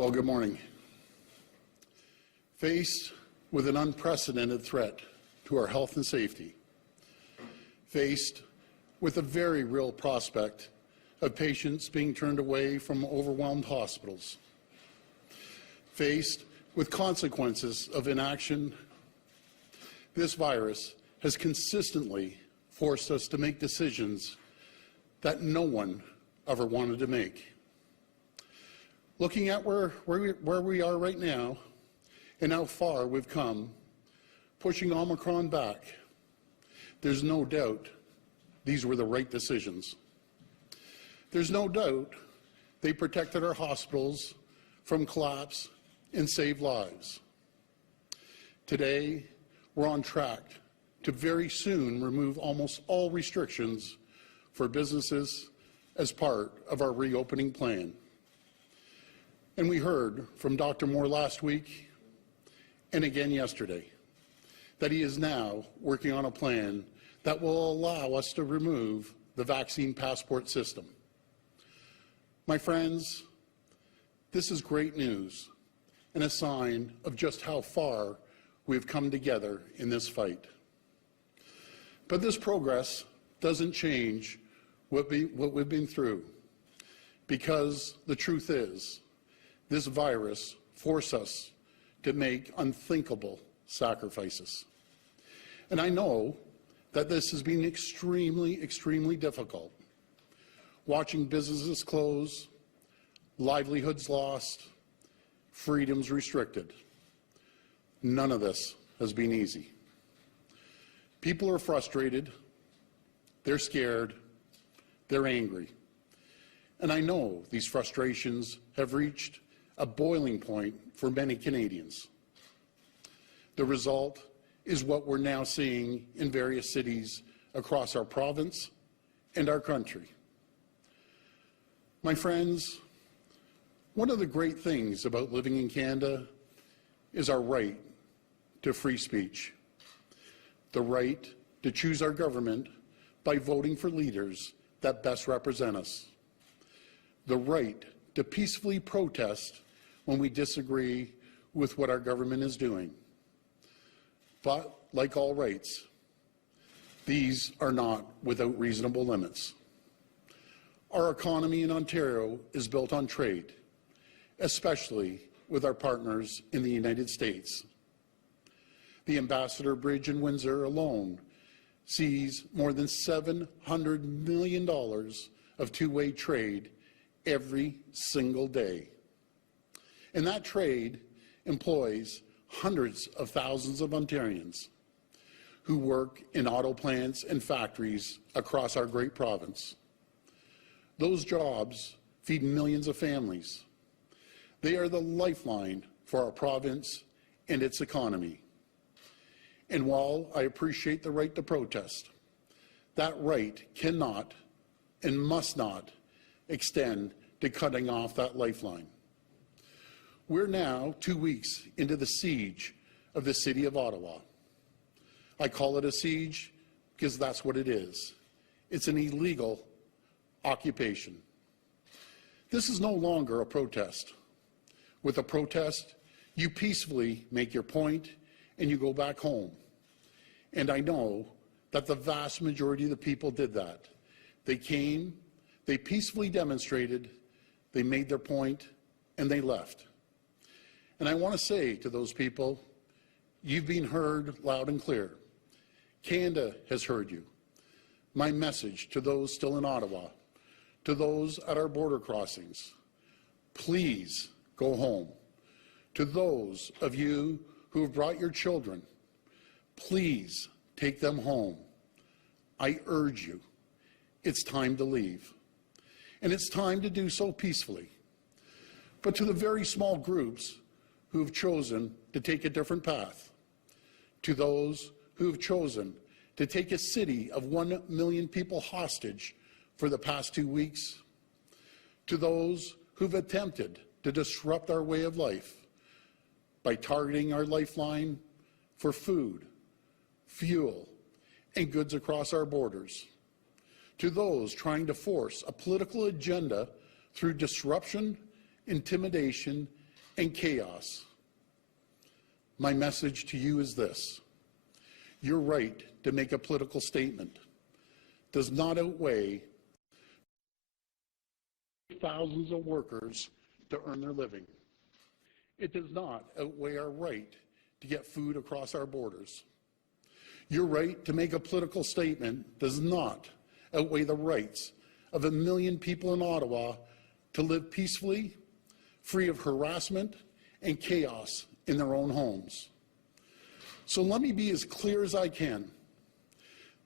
Well, good morning. Faced with an unprecedented threat to our health and safety, faced with a very real prospect of patients being turned away from overwhelmed hospitals, faced with consequences of inaction, this virus has consistently forced us to make decisions that no one ever wanted to make. Looking at where we are right now and how far we've come, pushing Omicron back, there's no doubt these were the right decisions. There's no doubt they protected our hospitals from collapse and saved lives. Today, we're on track to very soon remove almost all restrictions for businesses as part of our reopening plan. And we heard from Dr. Moore last week and again yesterday that he is now working on a plan that will allow us to remove the vaccine passport system. My friends, this is great news and a sign of just how far we've come together in this fight. But this progress doesn't change what we've been through, because the truth is, this virus forced us to make unthinkable sacrifices. And I know that this has been extremely, extremely difficult. Watching businesses close, livelihoods lost, freedoms restricted. None of this has been easy. People are frustrated, they're scared, they're angry. And I know these frustrations have reached a boiling point for many Canadians. The result is what we're now seeing in various cities across our province and our country. My friends, one of the great things about living in Canada is our right to free speech, the right to choose our government by voting for leaders that best represent us, the right to peacefully protest when we disagree with what our government is doing. But like all rights, these are not without reasonable limits. Our economy in Ontario is built on trade, especially with our partners in the United States. The Ambassador Bridge in Windsor alone sees more than $700 million of two-way trade every single day. And that trade employs hundreds of thousands of Ontarians who work in auto plants and factories across our great province. Those jobs feed millions of families. They are the lifeline for our province and its economy. And while I appreciate the right to protest, that right cannot and must not extend to cutting off that lifeline. We're now 2 weeks into the siege of the city of Ottawa. I call it a siege because that's what it is. It's an illegal occupation. This is no longer a protest. With a protest, you peacefully make your point and you go back home. And I know that the vast majority of the people did that. They came, they peacefully demonstrated, they made their point, and they left. And I want to say to those people, you've been heard loud and clear. Canada has heard you. My message to those still in Ottawa, to those at our border crossings, please go home. To those of you who have brought your children, please take them home. I urge you, it's time to leave. And it's time to do so peacefully. But to the very small groups who have chosen to take a different path, to those who have chosen to take a city of 1 million people hostage for the past 2 weeks, to those who've attempted to disrupt our way of life by targeting our lifeline for food, fuel, and goods across our borders, to those trying to force a political agenda through disruption, intimidation, and chaos. My message to you is this: your right to make a political statement does not outweigh thousands of workers to earn their living. It does not outweigh our right to get food across our borders. Your right to make a political statement does not outweigh the rights of 1 million people in Ottawa to live peacefully, free of harassment and chaos in their own homes. So let me be as clear as I can.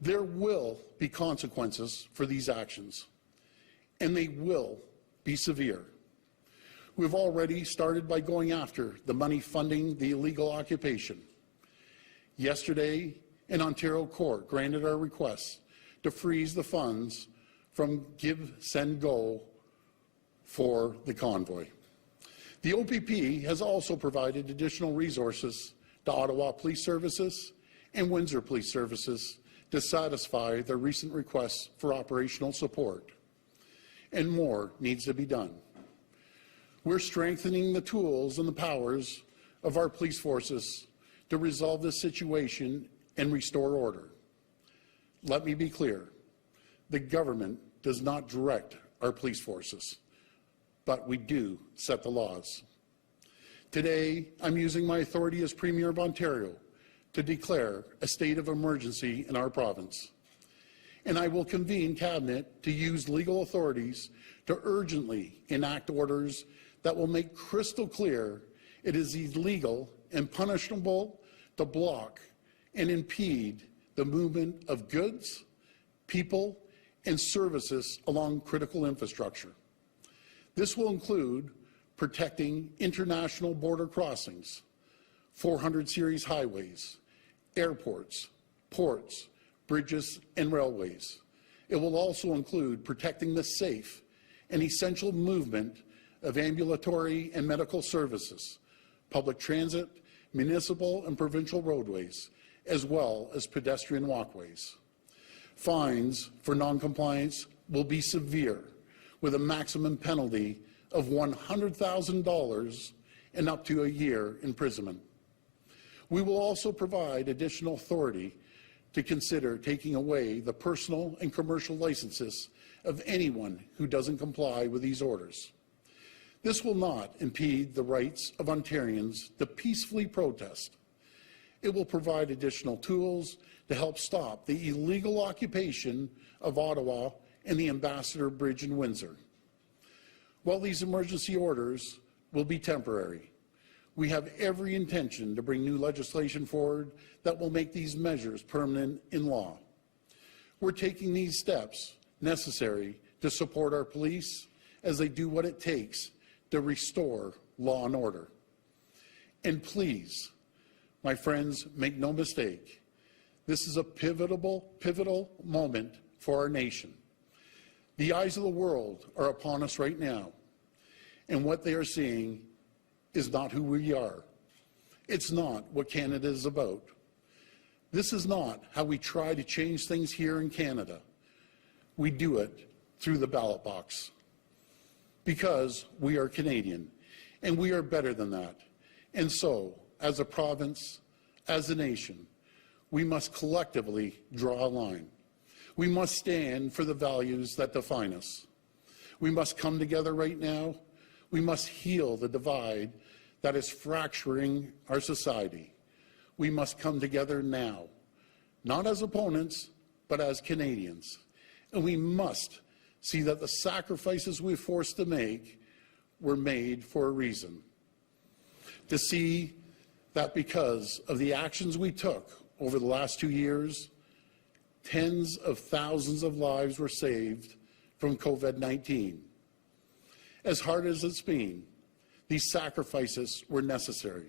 There will be consequences for these actions, and they will be severe. We've already started by going after the money funding the illegal occupation. Yesterday, an Ontario court granted our request to freeze the funds from Give, Send, Go for the convoy. The OPP has also provided additional resources to Ottawa Police Services and Windsor Police Services to satisfy their recent requests for operational support. And more needs to be done. We're strengthening the tools and the powers of our police forces to resolve this situation and restore order. Let me be clear, the government does not direct our police forces, but we do set the laws. Today, I'm using my authority as Premier of Ontario to declare a state of emergency in our province. And I will convene Cabinet to use legal authorities to urgently enact orders that will make crystal clear it is illegal and punishable to block and impede the movement of goods, people, and services along critical infrastructure. This will include protecting international border crossings, 400 series highways, airports, ports, bridges, and railways. It will also include protecting the safe and essential movement of ambulatory and medical services, public transit, municipal and provincial roadways, as well as pedestrian walkways. Fines for noncompliance will be severe, with a maximum penalty of $100,000 and up to a year imprisonment. We will also provide additional authority to consider taking away the personal and commercial licenses of anyone who doesn't comply with these orders. This will not impede the rights of Ontarians to peacefully protest. It will provide additional tools to help stop the illegal occupation of Ottawa and the Ambassador Bridge in Windsor. While these emergency orders will be temporary, we have every intention to bring new legislation forward that will make these measures permanent in law. We're taking these steps necessary to support our police as they do what it takes to restore law and order. And please, my friends, make no mistake, this is a pivotal moment for our nation. The eyes of the world are upon us right now, and what they are seeing is not who we are. It's not what Canada is about. This is not how we try to change things here in Canada. We do it through the ballot box. Because we are Canadian, and we are better than that. And so, as a province, as a nation, we must collectively draw a line. We must stand for the values that define us. We must come together right now. We must heal the divide that is fracturing our society. We must come together now, not as opponents, but as Canadians. And we must see that the sacrifices we're forced to make were made for a reason. To see that because of the actions we took over the last 2 years, tens of thousands of lives were saved from COVID-19. As hard as it's been, these sacrifices were necessary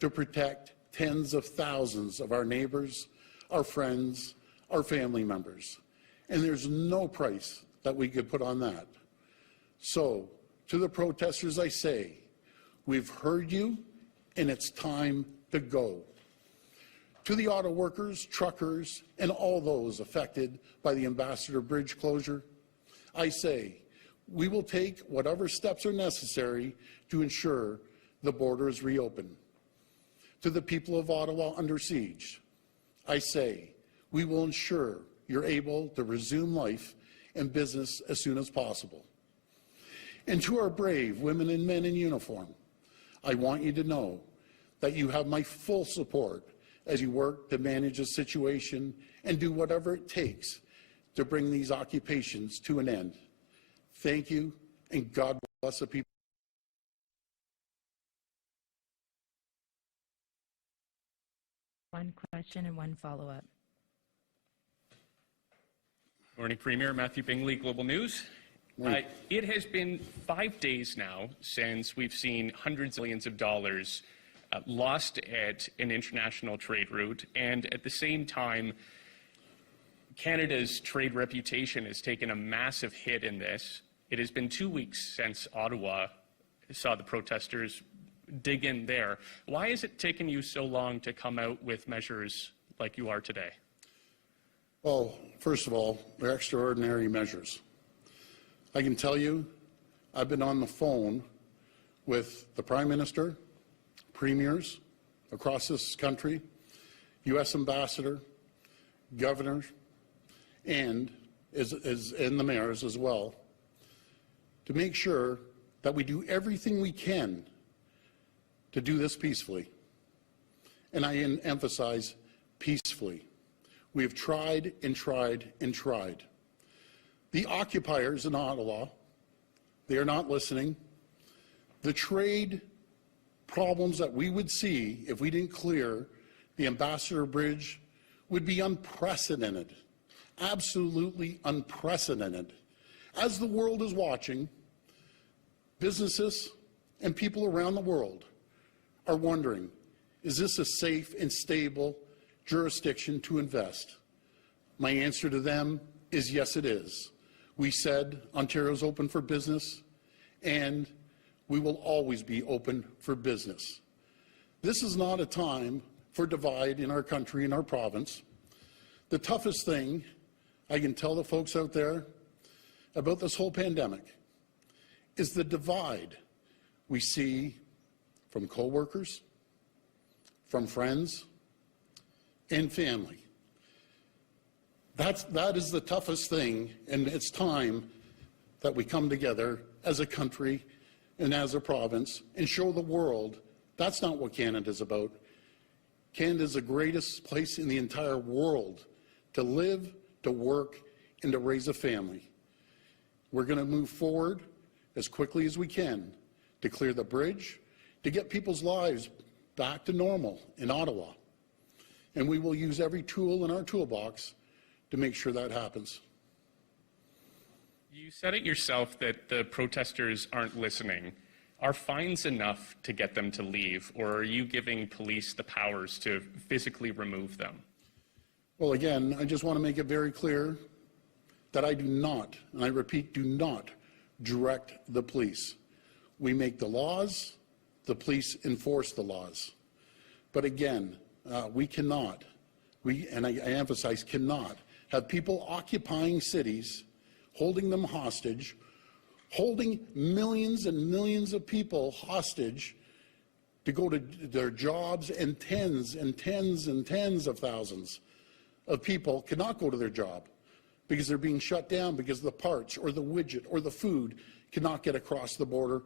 to protect tens of thousands of our neighbors, our friends, our family members. And there's no price that we could put on that. So, to the protesters I say, we've heard you, and it's time to go. To the auto workers, truckers, and all those affected by the Ambassador Bridge closure, I say, we will take whatever steps are necessary to ensure the border is reopened. To the people of Ottawa under siege, I say, we will ensure you're able to resume life and business as soon as possible. And to our brave women and men in uniform, I want you to know that you have my full support as you work to manage the situation and do whatever it takes to bring these occupations to an end. Thank you, and God bless the people. One question and one follow-up. Morning, Premier. Matthew Bingley, Global News. It has been 5 days now since we've seen hundreds of millions of dollars lost at an international trade route, and at the same time, Canada's trade reputation has taken a massive hit in this. It has been 2 weeks since Ottawa saw the protesters dig in there. Why has it taken you so long to come out with measures like you are today? Well, first of all, they're extraordinary measures. I can tell you, I've been on the phone with the Prime Minister, premiers across this country, U.S. Ambassador, governors, and the mayors as well, to make sure that we do everything we can to do this peacefully. And I emphasize peacefully. We have tried and tried and tried. The occupiers in Ottawa, they are not listening. The trade problems that we would see if we didn't clear the Ambassador Bridge would be unprecedented, absolutely unprecedented. As the world is watching, businesses and people around the world are wondering, is this a safe and stable jurisdiction to invest? My answer to them is yes, it is. We said Ontario's open for business, and we will always be open for business. This is not a time for divide in our country, in our province. The toughest thing I can tell the folks out there about this whole pandemic is the divide we see from co-workers, from friends, and family. That is the toughest thing, and it's time that we come together as a country and as a province and show the world that's not what Canada's about. Canada is the greatest place in the entire world to live, to work, and to raise a family. We're going to move forward as quickly as we can to clear the bridge, to get people's lives back to normal in Ottawa. And we will use every tool in our toolbox to make sure that happens. You said it yourself that the protesters aren't listening. Are fines enough to get them to leave, or are you giving police the powers to physically remove them? Well, again, I just want to make it very clear that I do not, and I repeat, do not direct the police. We make the laws, the police enforce the laws. But again, we cannot, and I emphasize cannot, have people occupying cities, holding them hostage, holding millions and millions of people hostage to go to their jobs, and tens and tens and tens of thousands of people cannot go to their job because they're being shut down because the parts or the widget or the food cannot get across the border,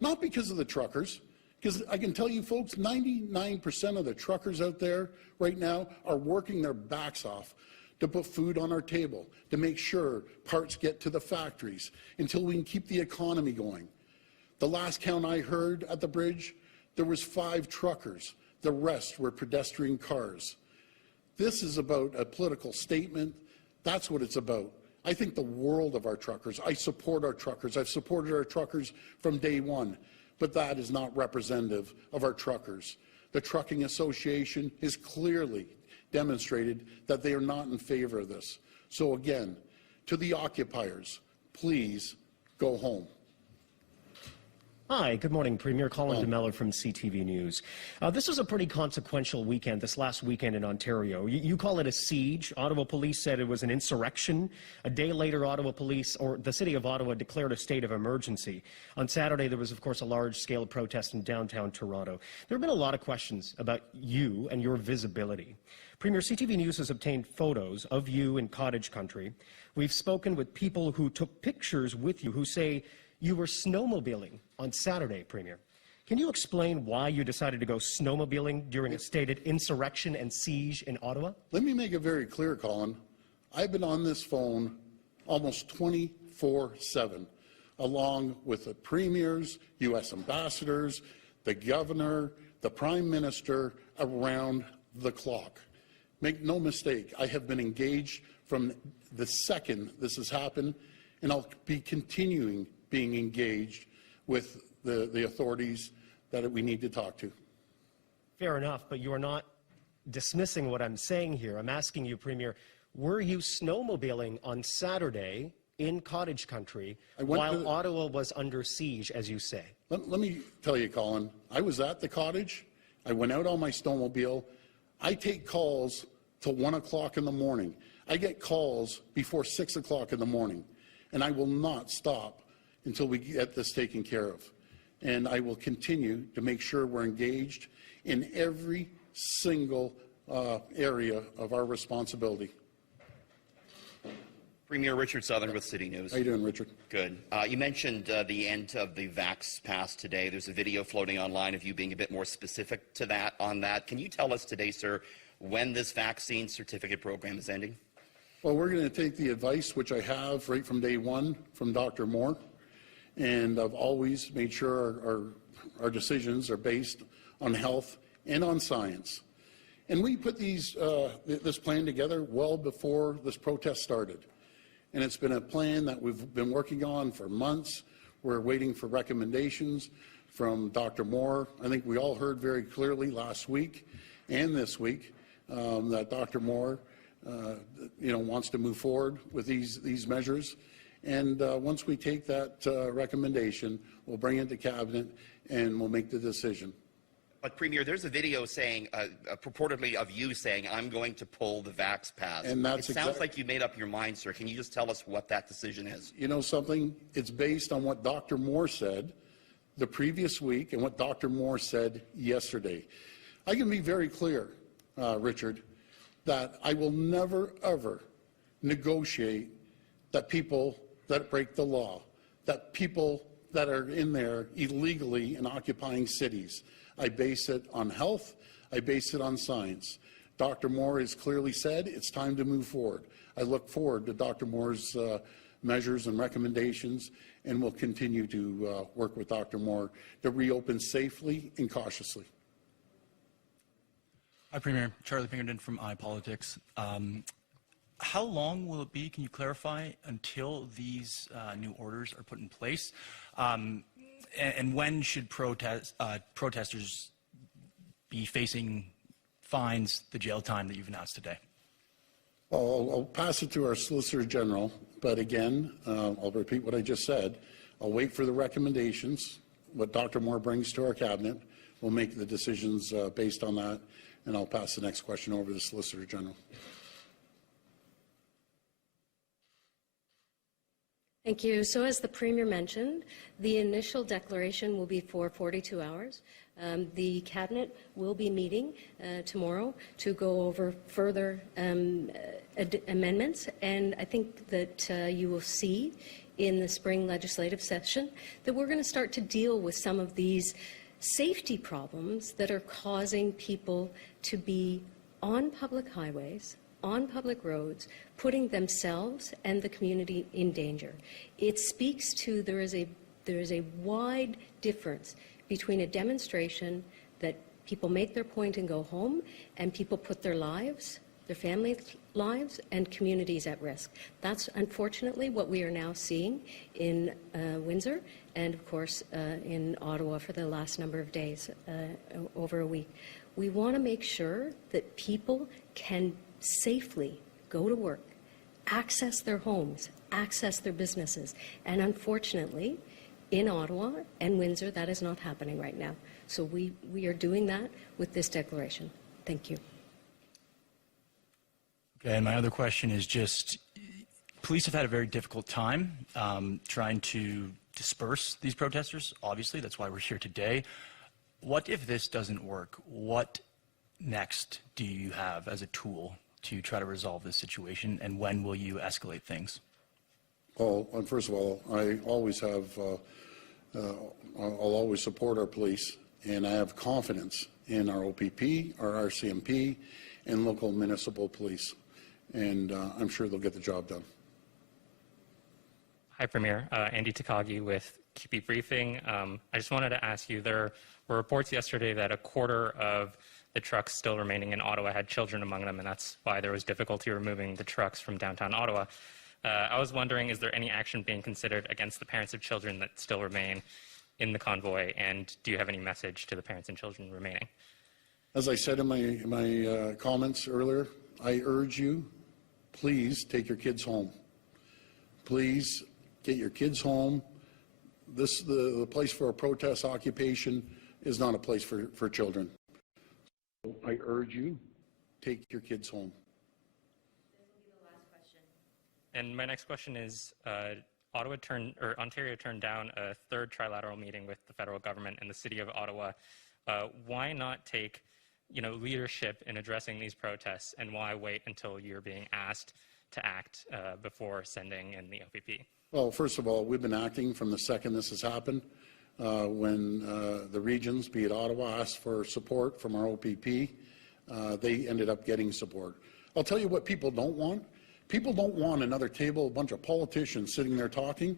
not because of the truckers, because I can tell you folks, 99% of the truckers out there right now are working their backs off to put food on our table, to make sure parts get to the factories until we can keep the economy going. The last count I heard at the bridge, there was 5 truckers. The rest were pedestrian cars. This is about a political statement. That's what it's about. I think the world of our truckers. I support our truckers. I've supported our truckers from day one, but that is not representative of our truckers. The Trucking Association has clearly demonstrated that they are not in favor of this. So again, to the occupiers, please go home. Hi, good morning, Premier. Colin DeMello from CTV News. This was a pretty consequential weekend, this last weekend in Ontario. You call it a siege. Ottawa police said it was an insurrection. A day later, Ottawa police, or the city of Ottawa, declared a state of emergency. On Saturday, there was, of course, a large-scale protest in downtown Toronto. There have been a lot of questions about you and your visibility. Premier, CTV News has obtained photos of you in cottage country. We've spoken with people who took pictures with you who say you were snowmobiling on Saturday, Premier. Can you explain why you decided to go snowmobiling during a stated insurrection and siege in Ottawa? Let me make it very clear, Colin. I've been on this phone almost 24/7, along with the premiers, U.S. ambassadors, the governor, the prime minister, around the clock. Make no mistake, I have been engaged from the second this has happened, and I'll be continuing being engaged with the authorities that we need to talk to. Fair enough, but you are not dismissing what I'm saying here. I'm asking you, Premier, were you snowmobiling on Saturday in cottage country while Ottawa was under siege, as you say? Let me tell you, Colin, I was at the cottage. I went out on my snowmobile. I take calls till 1 o'clock in the morning. I get calls before 6 o'clock in the morning, and I will not stop until we get this taken care of. And I will continue to make sure we're engaged in every single area of our responsibility. Premier Richard Southern with City News. How you doing, Richard? Good. You mentioned the end of the Vax Pass today. There's a video floating online of you being a bit more specific to that. On that, can you tell us today, sir, when this vaccine certificate program is ending? Well, we're going to take the advice, which I have right from day one from Dr. Moore, and I've always made sure our decisions are based on health and on science. And we put this plan together well before this protest started. And it's been a plan that we've been working on for months. We're waiting for recommendations from Dr. Moore. I think we all heard very clearly last week and this week that Dr. Moore wants to move forward with these measures. And once we take that recommendation, we'll bring it to Cabinet and we'll make the decision. But, Premier, there's a video saying, purportedly of you saying, I'm going to pull the Vax Pass. And that's it sounds like you made up your mind, sir. Can you just tell us what that decision is? You know something? It's based on what Dr. Moore said the previous week and what Dr. Moore said yesterday. I can be very clear, Richard, that I will never, ever negotiate that people that break the law, that people that are in there illegally and occupying cities. I base it on health. I base it on science. Dr. Moore has clearly said it's time to move forward. I look forward to Dr. Moore's measures and recommendations, and we'll continue to work with Dr. Moore to reopen safely and cautiously. Hi, Premier. Charlie Pinkerton from iPolitics. How long will it be, can you clarify, until these new orders are put in place? And when should protesters be facing fines, the jail time that you've announced today? Well, I'll pass it to our Solicitor General, but again, I'll repeat what I just said. I'll wait for the recommendations, what Dr. Moore brings to our Cabinet. We'll make the decisions based on that, and I'll pass the next question over to the Solicitor General. Thank you. So as the Premier mentioned, the initial declaration will be for 42 hours. The Cabinet will be meeting tomorrow to go over further amendments, and I think that you will see in the spring legislative session that we're going to start to deal with some of these safety problems that are causing people to be on public highways, on public roads, putting themselves and the community in danger. It speaks to there is a wide difference between a demonstration that people make their point and go home, and people put their lives, their family lives, and communities at risk. That's unfortunately what we are now seeing in Windsor and, of course, in Ottawa for the last number of days, over a week. We want to make sure that people can safely go to work, access their homes, access their businesses. And unfortunately, in Ottawa and Windsor, that is not happening right now. So we are doing that with this declaration. Thank you. Okay, and my other question is just, police have had a very difficult time trying to disperse these protesters. Obviously, that's why we're here today. What if this doesn't work? What next do you have as a tool to try to resolve this situation, and when will you escalate things? Well, first of all, I always have, I'll always support our police, and I have confidence in our OPP, our RCMP, and local municipal police, and I'm sure they'll get the job done. Hi, Premier. Andy Takagi with QP Briefing. I just wanted to ask you, there were reports yesterday that a quarter of the trucks still remaining in Ottawa had children among them, and that's why there was difficulty removing the trucks from downtown Ottawa. I was wondering, is there any action being considered against the parents of children that still remain in the convoy, and do you have any message to the parents and children remaining? As I said in my comments earlier, I urge you, please take your kids home. Please get your kids home. The place for a protest occupation is not a place for children. So I urge you, take your kids home. This will be the last question. And my next question is, Ontario turned down a third trilateral meeting with the federal government and the city of Ottawa. Why not take, leadership in addressing these protests, and why wait until you're being asked to act before sending in the OPP? Well, first of all, we've been acting from the second this has happened. When the regions, be it Ottawa, asked for support from our OPP, they ended up getting support. I'll tell you what people don't want. People don't want another table, a bunch of politicians sitting there talking.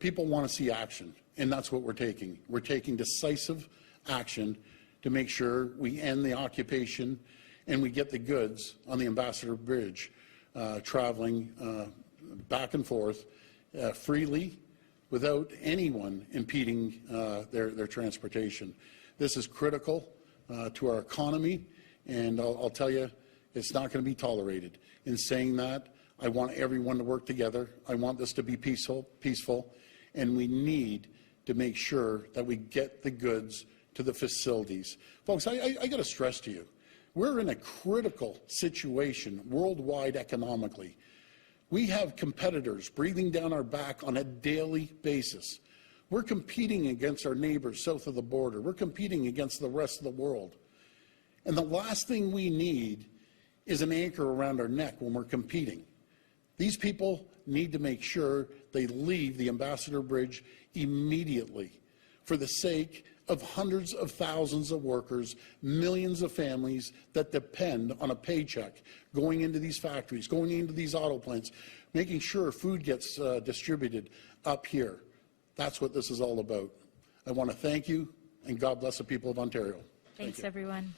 People want to see action, and that's what we're taking. We're taking decisive action to make sure we end the occupation and we get the goods on the Ambassador Bridge traveling back and forth freely without anyone impeding their transportation. This is critical to our economy, and I'll tell you, it's not going to be tolerated. In saying that, I want everyone to work together. I want this to be peaceful, and we need to make sure that we get the goods to the facilities. Folks, I got to stress to you, we're in a critical situation worldwide economically. We have competitors breathing down our back on a daily basis. We're competing against our neighbors south of the border. We're competing against the rest of the world. And the last thing we need is an anchor around our neck when we're competing. These people need to make sure they leave the Ambassador Bridge immediately for the sake of hundreds of thousands of workers, millions of families that depend on a paycheck going into these factories, going into these auto plants, making sure food gets distributed up here. That's what this is all about. I want to thank you, and God bless the people of Ontario. Thanks, everyone.